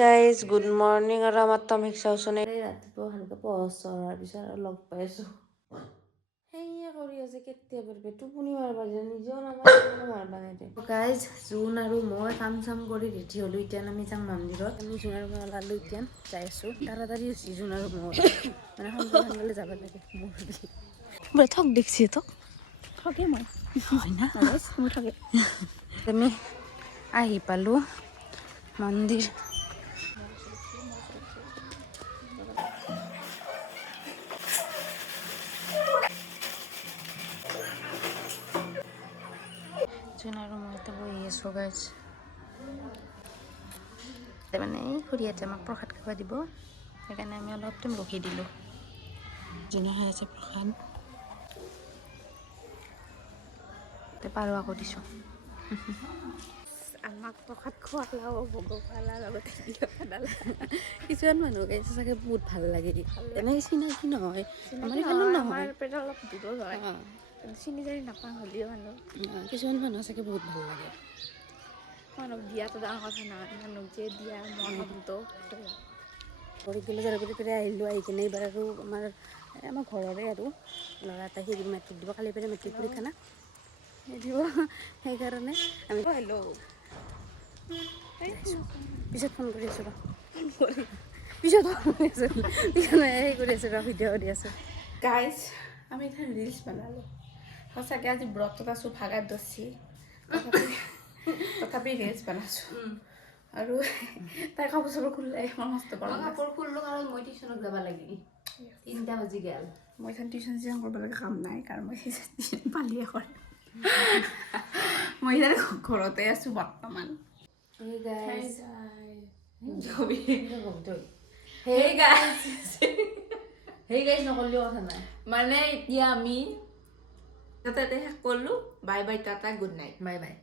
guys good morning আৰু আমাৰ টমিক চাওচোন ৰাতিপুৱা ভালকৈ পঢ়ছ হোৱাৰ পিছত আৰু লগ পাইছোঁ সেয়ে কৰি আছে কেতিয়াবা টোপনি মাৰবা যায় নিজেও মাৰবা নেদে গাইজ জোন আৰু মই কাম চাম কৰি ৰেডি হ'লোঁ এতিয়া আমি যাম মন্দিৰত আমি জোন আৰু মই ওলালোঁ এতিয়া যাই আছোঁ তাড়াতাড়ি হৈছে জোন আৰু মোৰ মানে সোনকালে যাব লাগে মোৰ বোলে ঠগ দেখছি তো ঠগে মই হয় না মই ঠগে আমি আহি পালোঁ মন্দিৰ জোন আৰু মই এতিয়া বহি আছোঁ গাইজ মানে এই খুৰীহঁতে আমাক প্ৰসাদ খাব দিব সেইকাৰণে আমি অলপ টাইম ৰখি দিলোঁ জোনে খাই আছে প্ৰসাদ পাৰো আকৌ দিছোঁ আমাক প্ৰসাদ খোৱালাও ভোগ খোৱালাৰ লগতে কিছুমান মানুহ গাইছে চাগে বহুত ভাল লাগে এনেই চিনাকি নহয় আমাৰ ইফালে নহয় অলপ দূৰৰ হয় চিনি জানি নাপাওঁ হ'লেও মানুহ কিছুমান মানুহ চাগে বহুত ভাল লাগে মানুহক দিয়াটো ডাঙৰ কথা নহয় মানুহক যে দিয়া মৰমটো কৰি গ'লে জাৰবাৰী পেলাই আহিলোঁ আহি কিনে এইবাৰ আৰু আমাৰ ঘৰৰে আৰু ল'ৰা এটা হেৰি মেট্ৰিক দিব কালি পেলাই মেট্ৰিক পৰীক্ষা না দিব সেইকাৰণে আমি আহিলোঁ পিছত ফোন কৰি আছোঁ পিছত ফোন কৰি আছোঁ সেই কৰি আছোঁ ভিডিঅ' দি আছোঁ গাইজ আমি এটা ৰিলচ বনালোঁ সঁচাকৈ আজি ব্ৰতত আছোঁ ভাগাত দছি তথাপি ৰিলচ বনাইছোঁ আৰু তাই কাপোৰ চাপোৰ খুলিলে মস্ত গৰম কাপোৰ খুলিলোঁ কাৰণ মই টিউশ্যনত যাব লাগে 3টা বাজি গ'ল মই এখন টিউশ্যন কৰিব লগা কাম নাই কাৰণ মই টিউশ্যন পালিয়ে কৰে মই এতিয়া ঘৰতে আছোঁ বৰ্তমান নকৰিলেও কথা নাই মানে এতিয়া আমি তাতে শেষ কৰিলোঁ bye bye Tata good night bye bye